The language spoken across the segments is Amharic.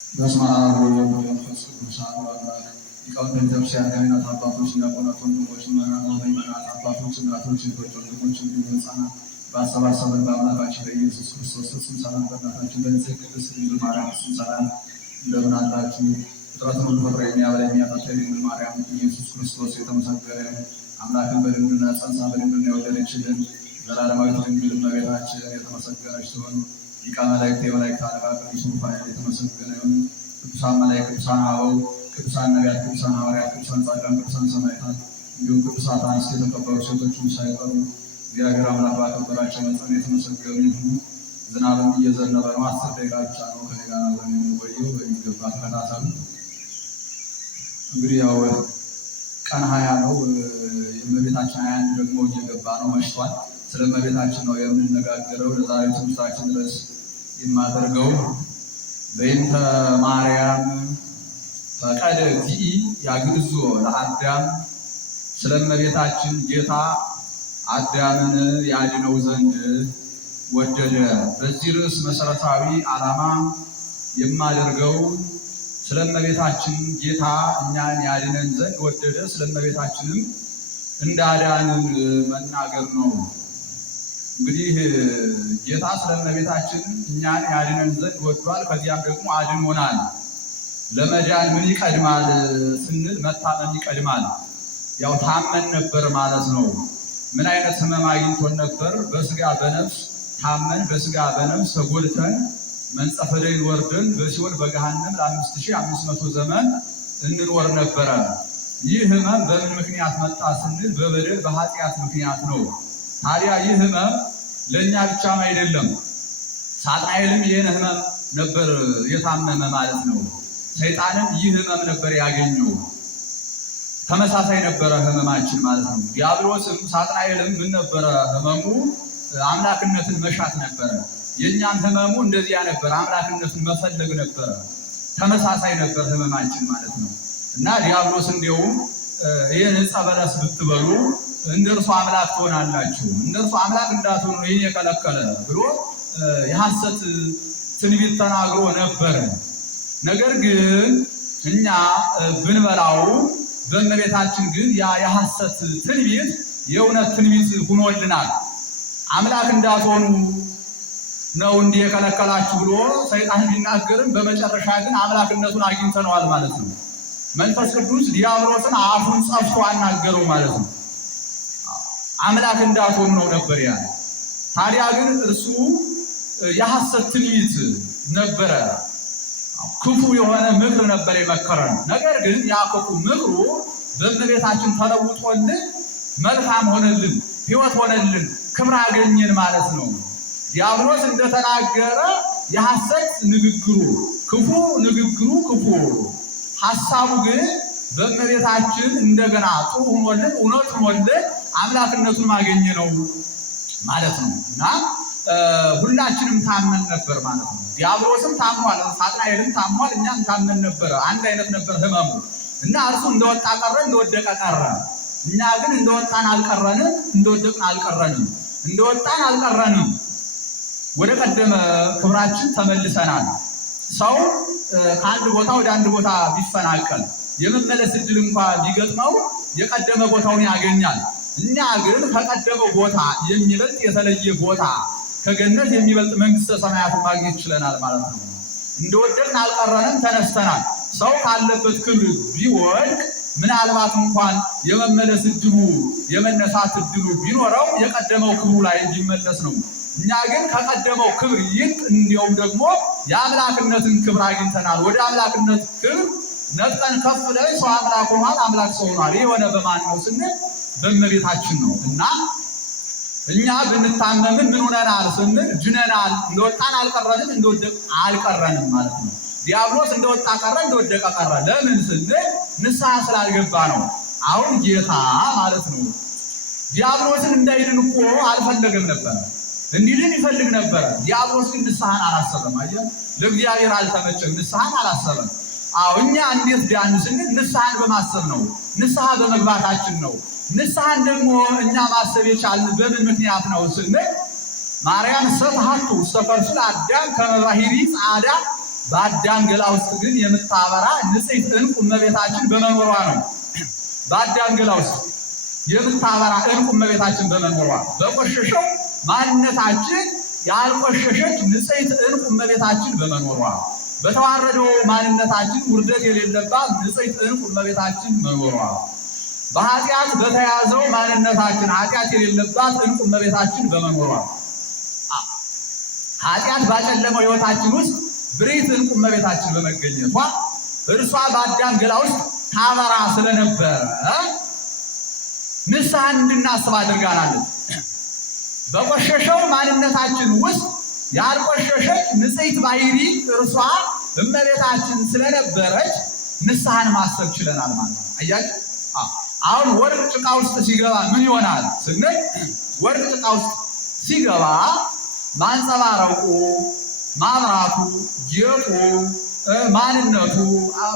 በስመ አብ ወወልድ ወመንፈስ ቅዱስ አሐዱ አምላክ። ሊቃውንተ ቤተክርስቲያን ካህናት፣ አባቶች፣ ዲያቆናት፣ ወንድሞች፣ ምዕመናን፣ አባቶች፣ እናቶች፣ እህቶች፣ ወንድሞች እንዲሁም ሕፃናት ባሰባሰበን በአምላካችን በኢየሱስ ክርስቶስ ፍጹም ሰላም በእናታችን በንጽሕት ቅድስት ድንግል ማርያም ፍጹም ሰላም እንደምን አላችሁ? ፍጥረትን ሁሉ ፈጥራ የሚያበላ የሚያጠጣ ድንግል ማርያም ኢየሱስ ክርስቶስ የተመሰገነ አምላክን በድንግልና ጸንሳ በድንግልና የወለደችልን ዘላለማዊት ድንግል እመቤታችን የተመሰገነች ትሁን። ሊቃነ መላእክት የመላእክት አለቃ ቅዱስ ሩፋኤል የተመሰገነ ይሁን። ቅዱሳን መላእክት፣ ቅዱሳን አበው፣ ቅዱሳን ነቢያት፣ ቅዱሳን ሐዋርያት፣ ቅዱሳን ጻድቃን፣ ቅዱሳን ሰማዕታት እንዲሁም ቅዱሳት አንስት የተከበሩ ሴቶችን ሳይቀሩ እግዚአብሔር አምላክ ባከበራቸው መጠን የተመሰገኑ ይሁኑ። ዝናብም እየዘነበ ነው። 10 ደቂቃ ብቻ ነው ከኔ ጋር አብረን የምንቆየው። በሚገባ ተከታተሉ። እንግዲህ ያው ቀን 20 ነው። የእመቤታችን 21 ደግሞ እየገባ ነው፣ መሽቷል። ስለ እመቤታችን ነው የምንነጋገረው። ለዛሬው ትምህርታችን ድረስ የማደርገው በእንተ ማርያም ፈቀደ እግዚእ ያግዕዞ ለአዳም፣ ስለ እመቤታችን ጌታ አዳምን ያድነው ዘንድ ወደደ። በዚህ ርዕስ መሰረታዊ ዓላማ የማደርገው ስለ እመቤታችን ጌታ እኛን ያድነን ዘንድ ወደደ፣ ስለ እመቤታችንም እንዳዳንን መናገር ነው። እንግዲህ ጌታ ስለ እመቤታችን እኛን ያድነን ዘንድ ወዷል፣ ከዚያም ደግሞ አድኖናል። ለመዳን ምን ይቀድማል ስንል መታመን ይቀድማል። ያው ታመን ነበር ማለት ነው። ምን አይነት ሕመም አግኝቶን ነበር? በስጋ በነፍስ ታመን በስጋ በነፍስ ተጎድተን መንጸፈ ደይን ወርደን በሲኦል በገሃነም ለ5500 ዘመን እንኖር ነበረ። ይህ ሕመም በምን ምክንያት መጣ ስንል በበደል በኃጢአት ምክንያት ነው። ታዲያ ይህ ሕመም ለእኛ ብቻም አይደለም። ሳጥናኤልም ይህን ሕመም ነበር የታመመ ማለት ነው። ሰይጣንም ይህ ሕመም ነበር ያገኘው። ተመሳሳይ ነበረ ሕመማችን ማለት ነው። ዲያብሎስም ሳጥናኤልም ምን ነበረ ሕመሙ? አምላክነትን መሻት ነበረ። የእኛም ሕመሙ እንደዚያ ነበር፣ አምላክነትን መፈለግ ነበረ። ተመሳሳይ ነበር ሕመማችን ማለት ነው። እና ዲያብሎስ እንዲያውም ይህን ዕፀ በለስ ብትበሉ እንደርሱ አምላክ ትሆናላችሁ፣ እንደርሱ አምላክ እንዳትሆኑ ነው ይህን የከለከለ ብሎ የሐሰት ትንቢት ተናግሮ ነበረ። ነገር ግን እኛ ብንበላው በእመቤታችን ግን ያ የሐሰት ትንቢት የእውነት ትንቢት ሆኖልናል። አምላክ እንዳትሆኑ ነው እንዲህ የከለከላችሁ ብሎ ሰይጣን ቢናገርም በመጨረሻ ግን አምላክነቱን አግኝተነዋል ማለት ነው። መንፈስ ቅዱስ ዲያብሎስን አፉን ጸፍቶ አናገረው ማለት ነው። አምላክ እንዳትሆኑ ነው ነበር ያለ። ታዲያ ግን እርሱ የሐሰት ትንቢት ነበረ፣ ክፉ የሆነ ምክር ነበር የመከረን። ነገር ግን ያ ክፉ ምክሩ በእመቤታችን ተለውጦልን መልካም ሆነልን፣ ሕይወት ሆነልን፣ ክብር አገኘን ማለት ነው። ዲያብሎስ እንደተናገረ የሐሰት ንግግሩ ክፉ፣ ንግግሩ ክፉ፣ ሐሳቡ ግን በእመቤታችን እንደገና ጥሩ ሆኖልን እውነት ሆኖልን አምላክነቱን ማገኘ ነው ማለት ነው። እና ሁላችንም ታመን ነበር ማለት ነው። ዲያብሎስም ታሟል፣ ሳጥናኤልም ታሟል፣ እኛም ታመን ነበረ። አንድ አይነት ነበር ሕመሙ። እና እርሱ እንደወጣ ቀረ፣ እንደወደቀ ቀረ። እኛ ግን እንደወጣን አልቀረንም፣ እንደወደቅን አልቀረንም። እንደወጣን አልቀረንም፣ ወደ ቀደመ ክብራችን ተመልሰናል። ሰው ከአንድ ቦታ ወደ አንድ ቦታ ቢፈናቀል የመመለስ ዕድል እንኳ ቢገጥመው የቀደመ ቦታውን ያገኛል። እኛ ግን ከቀደመው ቦታ የሚበልጥ የተለየ ቦታ ከገነት የሚበልጥ መንግሥተ ሰማያትን ማግኘት ችለናል ማለት ነው። እንደወደቅን አልቀረንም፣ ተነስተናል። ሰው ካለበት ክብር ቢወድቅ ምናልባት እንኳን የመመለስ ዕድሉ የመነሳት ዕድሉ ቢኖረው የቀደመው ክብሩ ላይ እንዲመለስ ነው። እኛ ግን ከቀደመው ክብር ይልቅ እንዲያውም ደግሞ የአምላክነትን ክብር አግኝተናል። ወደ አምላክነት ክብር ነጥቀን ከፍ ላይ ሰው አምላክ ሆኗል፣ አምላክ ሰው ሆኗል። ይህ የሆነ በማን ነው ስንል በእመቤታችን ነው። እና እኛ ብንታመምን ምን ሆነናል ስንል ድነናል። እንደወጣን አልቀረንም፣ እንደወደቅ አልቀረንም ማለት ነው። ዲያብሎስ እንደወጣ ቀረ፣ እንደወደቀ ቀረ። ለምን ስንል ንስሐ ስላልገባ ነው። አሁን ጌታ ማለት ነው ዲያብሎስን እንዳይድን እኮ አልፈለገም ነበር፣ እንዲድን ይፈልግ ነበር። ዲያብሎስ ግን ንስሐን አላሰበም። አየህ፣ ለእግዚአብሔር አልተመቸም፣ ንስሐን አላሰበም። አዎ እኛ እንዴት ዳን ስንል ንስሐን በማሰብ ነው፣ ንስሐ በመግባታችን ነው። ንስሐን ደግሞ እኛ ማሰብ የቻልን በምን ምክንያት ነው ስንል ማርያም ሰትሐቱ ውስተ ከርሱ ለአዳም ከመ ባሕሪ ጸዓዳ በአዳም ገላ ውስጥ ግን የምታበራ ንጽሕት ዕንቁ እመቤታችን በመኖሯ ነው። በአዳም ገላ ውስጥ የምታበራ ዕንቁ እመቤታችን በመኖሯ በቆሸሸው ማንነታችን ያልቆሸሸች ንጽሕት ዕንቁ እመቤታችን በመኖሯ በተዋረደው ማንነታችን ውርደት የሌለባት ንጽሕት ዕንቁ እመቤታችን መኖሯ በኃጢአት በተያዘው ማንነታችን ኃጢአት የሌለባት ዕንቁ እመቤታችን በመኖሯ ኃጢአት ባጨለመው ሕይወታችን ውስጥ ብሬት ዕንቁ እመቤታችን በመገኘቷ እርሷ በአዳም ገላ ውስጥ ታበራ ስለነበረ ንስሐን እንድናስብ አድርጋናለች። በቆሸሸው ማንነታችን ውስጥ ያልቆሸሸች ንጽሕት ባሕሪ እርሷ እመቤታችን ስለነበረች ንስሐን ማሰብ ችለናል ማለት ነው። አያችሁ፣ አሁን ወርቅ ጭቃ ውስጥ ሲገባ ምን ይሆናል ስንል ወርቅ ጭቃ ውስጥ ሲገባ ማንጸባረቁ፣ ማብራቱ፣ ጌጡ፣ ማንነቱ፣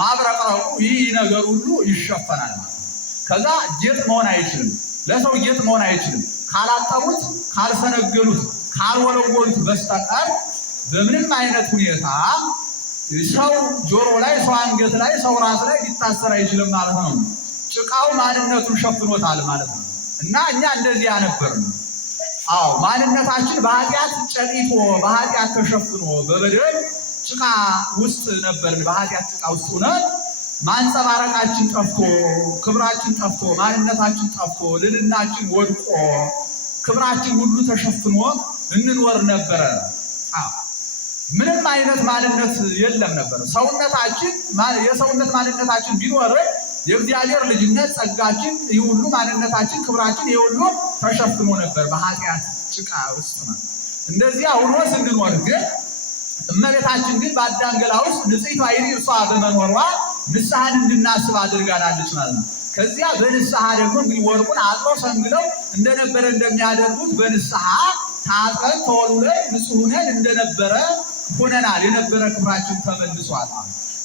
ማብረቅረቁ ይህ ነገር ሁሉ ይሸፈናል ማለት ነው። ከዛ ጌጥ መሆን አይችልም። ለሰው ጌጥ መሆን አይችልም። ካላጠቡት፣ ካልሰነገሉት፣ ካልወለወሉት በስተቀር በምንም አይነት ሁኔታ ሰው ጆሮ ላይ፣ ሰው አንገት ላይ፣ ሰው ራስ ላይ ሊታሰር አይችልም ማለት ነው። ጭቃው ማንነቱን ሸፍኖታል ማለት ነው። እና እኛ እንደዚህ ያነበርን አዎ ማንነታችን በኃጢአት ጨቂቶ በኃጢአት ተሸፍኖ በበደል ጭቃ ውስጥ ነበርን። በኃጢአት ጭቃ ውስጥ ሆነን ማንጸባረቃችን ጠፍቶ ክብራችን ጠፍቶ ማንነታችን ጠፍቶ ልዕልናችን ወድቆ ክብራችን ሁሉ ተሸፍኖ እንኖር ነበረ። ምንም አይነት ማንነት የለም ነበር። ሰውነታችን የሰውነት ማንነታችን ቢኖር የእግዚአብሔር ልጅነት ጸጋችን ይህ ሁሉ ማንነታችን ክብራችን ይህ ሁሉ ተሸፍኖ ነበር በኃጢአት ጭቃ ውስጥ ነው። እንደዚህ ሆኖ ስንኖር ግን እመቤታችን ግን በአዳም ገላ ውስጥ ንጽሕት ባሕሪ እርሷ በመኖሯ ንስሐን እንድናስብ አድርጋናለች ማለት ነው። ከዚያ በንስሐ ደግሞ እንግዲህ ወርቁን አጥበው ሰንግለው እንደነበረ እንደሚያደርጉት በንስሐ ታጥበን ተወልውለን ንጹሕ ሆነን እንደነበረ ሆነናል። የነበረ ክብራችን ተመልሷል።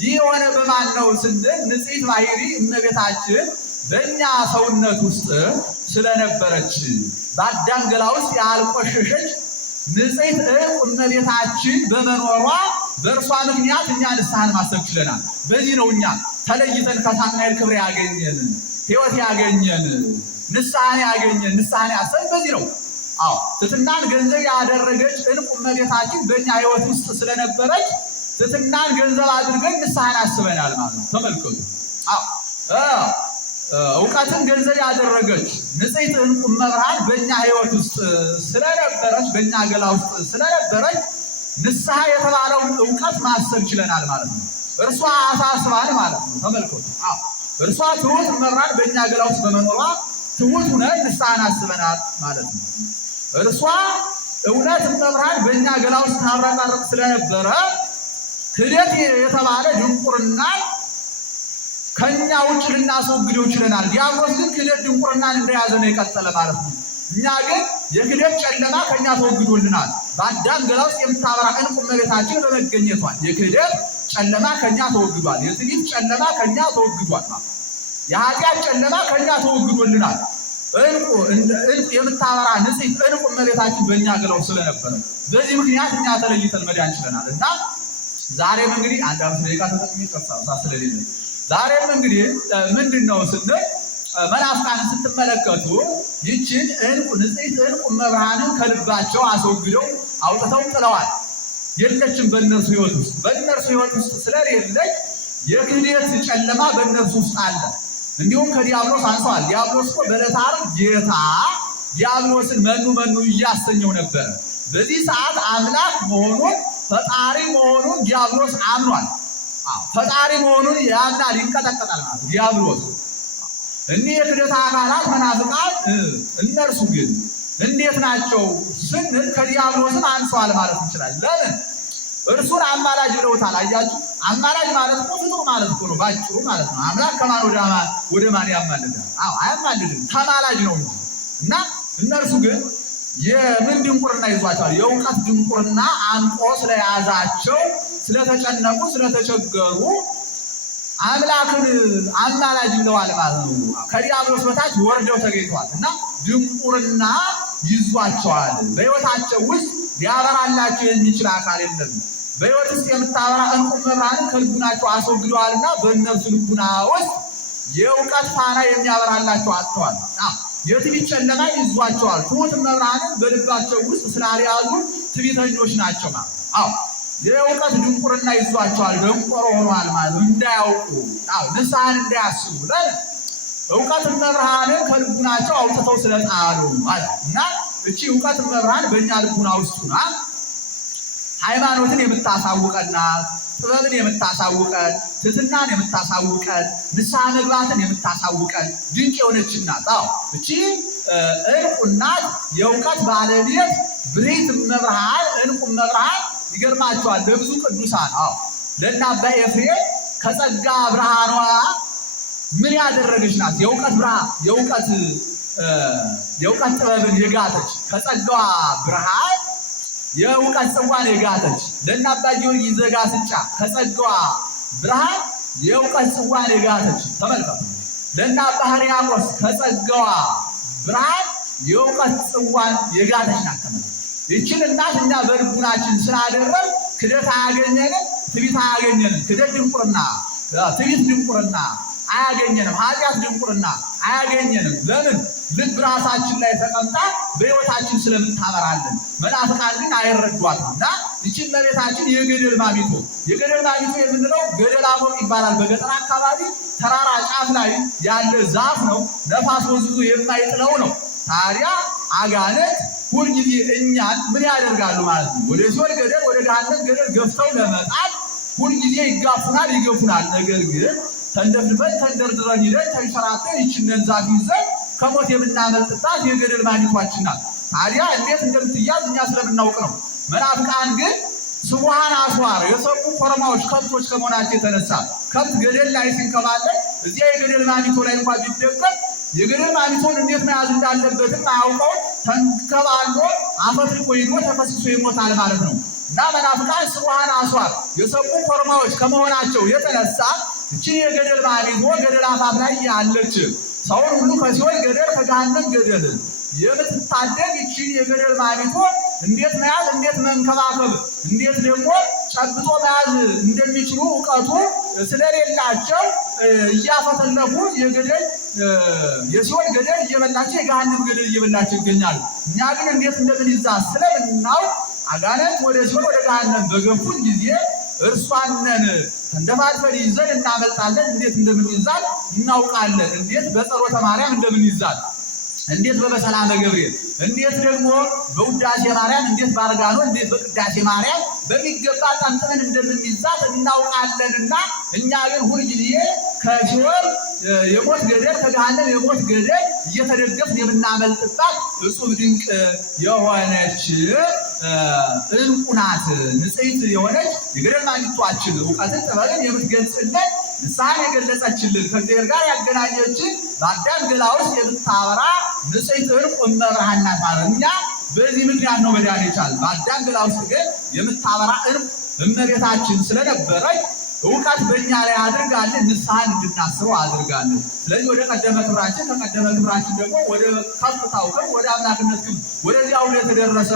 ይህ የሆነ በማን ነው ስንል ንጽሕት ባሕሪ እመቤታችን በእኛ ሰውነት ውስጥ ስለነበረች በአዳም ገላ ውስጥ ያልቆሸሸች ንጽሕት ዕንቁ እመቤታችን በመኖሯ በእርሷ ምክንያት እኛ ንስሐን ማሰብ ችለናል። በዚህ ነው እኛ ተለይተን ከሳጥናኤል ክብር ያገኘን ሕይወት ያገኘን ንስሐን ያገኘን ንስሐን ያሰብን በዚህ ነው። አዎ ትሕትናን ገንዘብ ያደረገች ዕንቁ እመቤታችን በእኛ ሕይወት ውስጥ ስለነበረች ትሕትናን ገንዘብ አድርገን ንስሐን አስበናል ማለት ነው። ተመልከቱ። እውቀትን ገንዘብ ያደረገች ንጽሕት ዕንቁ እመብርሃን በእኛ ሕይወት ውስጥ ስለነበረች በእኛ ገላ ውስጥ ስለነበረች ንስሐ የተባለውን እውቀት ማሰብ ችለናል ማለት ነው። እርሷ አሳስባን ማለት ነው። ተመልከቱ። እርሷ ትሑት እመብርሃን በእኛ ገላ ውስጥ በመኖሯ ትሑት ሁነን ንስሐን አስበናል ማለት ነው። እርሷ እውነት እመብርሃን በእኛ ገላ ውስጥ ታብራራቅ ስለነበረ ክህደት የተባለ ድንቁርና ከኛ ውጭ ልናስወግደው ችለናል። ዲያብሎስ ግን ክህደት ድንቁርናን እንደያዘ ነው የቀጠለ ማለት ነው። እኛ ግን የክህደት ጨለማ ከኛ ተወግዶልናል። በአዳም ገላ ውስጥ የምታበራ ዕንቁ እመቤታችን በመገኘቷል የክህደት ጨለማ ከኛ ተወግዷል። የትዕቢት ጨለማ ከኛ ተወግዷል። የኃጢአት ጨለማ ከኛ ተወግዶልናል። ዕንቁ የምታበራ ንጽሕት ዕንቁ እመቤታችን በእኛ ገላ ውስጥ ስለነበረ በዚህ ምክንያት እኛ ተለይተን መዳን ችለናል። እና ዛሬም እንግዲህ አንድ አምስት ደቂቃ ተጠቅሜ ጠፋ ስለሌለ ዛሬም እንግዲህ ምንድን ነው ስንል መናፍቃን ስትመለከቱ ይችን ዕንቁ ንጽሕት ዕንቁ እመብርሃንን ከልባቸው አስወግደው አውጥተው ጥለዋል። የለችም በእነርሱ ሕይወት ውስጥ። በእነርሱ ሕይወት ውስጥ ስለሌለች የክህደት ጨለማ በእነርሱ ውስጥ አለ። እንዲሁም ከዲያብሎስ አንሰዋል። ዲያብሎስ እኮ በዕለተ ዓርብ ጌታ ዲያብሎስን መኑ እያሰኘው ነበረ። በዚህ ሰዓት አምላክ መሆኑን ፈጣሪ መሆኑን ዲያብሎስ አምኗል። ፈጣሪ መሆኑን ያምናል፣ ይንቀጠቀጣል ማለት ዲያብሎስ። እኒህ የክህደት አካላት መናፍቃን እነርሱ ግን እንዴት ናቸው ስንል ከዲያብሎስን አንሰዋል ማለት እንችላለን። ለምን? እርሱን አማላጅ ብለውታል። አያችሁ፣ አማላጅ ማለት እኮ ፍጡር ማለት እኮ ነው ባጭሩ ማለት ነው። አምላክ ከማን ወደ ማን ያማልዳል? አያማልድም፣ ተማላጅ ነው እንጂ። እና እነርሱ ግን የምን ድንቁርና ይዟቸዋል? የእውቀት ድንቁርና አንቆ ስለያዛቸው ስለተጨነቁ ስለተቸገሩ አምላክን አማላጅ ብለዋል ማለት ነው። ከዲያብሎስ በታች ወርደው ተገኝተዋል እና ድንቁርና ይዟቸዋል። በሕይወታቸው ውስጥ ሊያበራላቸው የሚችል አካል የለም። በሕይወት ውስጥ የምታበራ ዕንቁ መብራንን ከልቡናቸው አስወግደዋልና በእነርሱ ልቡና ውስጥ የእውቀት ፋና የሚያበራላቸው አጥተዋል። የትዕቢት ጨለማ ይዟቸዋል። ትሑት መብራንን በልባቸው ውስጥ ስላልያዙ ትዕቢተኞች ናቸው ማለት። የእውቀት ድንቁርና ይዟቸዋል። ደንቆሮ ሆነዋል ማለት እንዳያውቁ፣ ንስሐን እንዳያስቡ እውቀት መብራንን ከልቡናቸው አውጥተው ስለጣሉ ማለት እና እቺ እውቀት መብራን በእኛ ልቡና ውስጥ ሆና ሃይማኖትን የምታሳውቀን ናት። ጥበብን የምታሳውቀን፣ ትሕትናን የምታሳውቀን፣ ንስሐ መግባትን የምታሳውቀን ድንቅ የሆነች ናት። እቺ ዕንቁ ናት። የእውቀት ባለቤት ብሬት መብርሃን ዕንቁ መብርሃን ይገርማቸዋል። ለብዙ ቅዱሳን ለእነ አባ ኤፍሬም ከጸጋ ብርሃኗ ምን ያደረገች ናት? የእውቀት ብርሃን የእውቀት ጥበብን የጋተች ከጸጋዋ ብርሃን የእውቀት ጽዋን የጋተች። ለእነ አባ ጊዮርጊስ ዘጋስጫ ከጸጋዋ ብርሃን የእውቀት ጽዋን የጋተች። ተመልከቱ። ለእነ አባ ሕርያቆስ ከጸጋዋ ብርሃን የእውቀት ጽዋን የጋተች ናት። ተመልከቱ። ይችን እናት እኛ በልቡናችን ስላደረግ ክደት አያገኘንም፣ ትዕቢት አያገኘንም። ክደት ድንቁርና፣ ትዕቢት ድንቁርና አያገኘንም። ኃጢአት ድንቁርና አያገኘንም። ለምን? ልብ ራሳችን ላይ ተቀምጣ በሕይወታችን ስለምታበራለን። መናፍቃን ግን አይረዷትም። እና ይችን እመቤታችን የገደል ማሚቶ የምንለው ገደል አሞቅ ይባላል። በገጠር አካባቢ ተራራ ጫፍ ላይ ያለ ዛፍ ነው። ነፋስ ወዝዞ የማይጥለው ነው። ታዲያ አጋንንት ሁልጊዜ እኛን ምን ያደርጋሉ ማለት ነው? ወደ ሲኦል ገደል፣ ወደ ገሃነም ገደል ገፍተው ለመጣል ሁልጊዜ ይጋፉናል፣ ይገፉናል። ነገር ግን ተንደፍድፈን ተንደርድረን ሂደን ተንሸራተን ይችንን ዛፍ ይዘን ከሞት የምናመልጥባት የገደል ማሚቷችን ናት። ታዲያ እንዴት እንደምትያዝ እኛ ስለምናውቅ ነው። መናፍቃን ግን ስቡሃን አስዋር የሰቡ ኮረማዎች ከብቶች ከመሆናቸው የተነሳ ከብት ገደል ላይ ሲንከባለል እዚያ የገደል ማሚቶ ላይ እንኳን ቢደበቅ የገደል ማሚቶን እንዴት መያዝ እንዳለበትም አያውቀው። ተንከባሎ አፈትልቆ ሂዶ ተፈስሶ ይሞታል ማለት ነው። እና መናፍቃን ስቡሃን አስዋር የሰቡ ኮረማዎች ከመሆናቸው የተነሳ እቺ የገደል ማሚቶ ገደል አፋፍ ላይ ያለች ሰውን ሁሉ ከሲኦል ገደል ከገሃነም ገደል የምትታደግ እቺ የገደል ማሚቶ እንዴት መያዝ፣ እንዴት መንከባከብ፣ እንዴት ደግሞ ጨብጦ መያዝ እንደሚችሉ እውቀቱ ስለሌላቸው እያፈተለፉ የሲኦል ገደል እየበላቸው የገሃነም ገደል እየበላቸው ይገኛሉ። እኛ ግን እንዴት እንደምንይዛት ስለምናውቅ አጋንንት ወደ ሲኦል ወደ ገሃነም በገፉን ጊዜ እርሷንን ተንደፋድፈን ይዘን እናመልጣለን። እንዴት እንደምንይዛት እናውቃለን። እንዴት በጸሎተ ማርያም እንደምንይዛት፣ እንዴት በሰላመ ገብርኤል፣ እንዴት ደግሞ በውዳሴ ማርያም፣ እንዴት በአርጋኖ፣ እንዴት በቅዳሴ ማርያም በሚገባ ጠምጥመን እንደምንይዛት እናውቃለንና እኛ ግን ሁልጊዜ ከሲኦል የሞት ገደል ከገሃነም የሞት ገደል እየተደገፍን የምናመልጥባት እጹብ ድንቅ የሆነች ዕንቁ ናት። ንጽሕት የሆነች የገደል ማሚቷችን እውቀትን ጥበብን የምትገልጽልን ንስሐን የገለጸችልን ከእግዚአብሔር ጋር ያገናኘችን በአዳም ገላ ውስጥ የምታበራ ንጽሕት ዕንቁ እመብርሃን ናት ማለት እኛ በዚህ ምክንያት ነው መዳን የቻልን። በአዳም ገላ ውስጥ ግን የምታበራ ዕንቁ እመቤታችን ስለነበረች እውቀት በእኛ ላይ አድርጋለን፣ ንስሐን እንድናስበው አድርጋለን። ስለዚህ ወደ ቀደመ ክብራችን ከቀደመ ክብራችን ደግሞ ወደ ከፍታው ክብር ወደ አምላክነት ክብር ወደዚያ ሁሉ የተደረሰ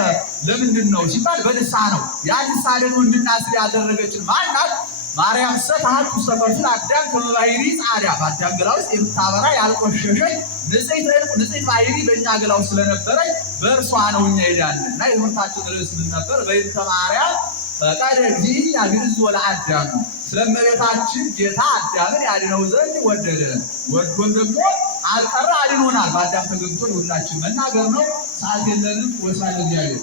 ለምንድን ነው ሲባል በንስሐ ነው። ያ ንስሐ ደግሞ እንድናስብ ያደረገችን ማናት? ማርያም ሰታሃት ውስተፈርሱን አዳም ከመባይሪ ጻሪያ በአዳም ገላ ውስጥ የምታበራ ያልቆሸሸች ንጽሕት ዕንቁ ንጽሕት ባሕሪ በእኛ ገላ ውስጥ ስለነበረች በእርሷ ነው እኛ ሄዳለን እና የትምህርታችን ርዕስ ምን ነበር? በይንተ ማርያም ፈቃደ እግዚእ ያግዕዝ ለአዳም ስለ እመቤታችን ጌታ አዳምን ያድነው ዘንድ ወደደ። ወዶን ደግሞ አልቀረ አድኖናል። በአዳም ተገብቶ ሁላችን መናገር ነው። ሰዓት የለንም። ወሳለ እግዚአብሔር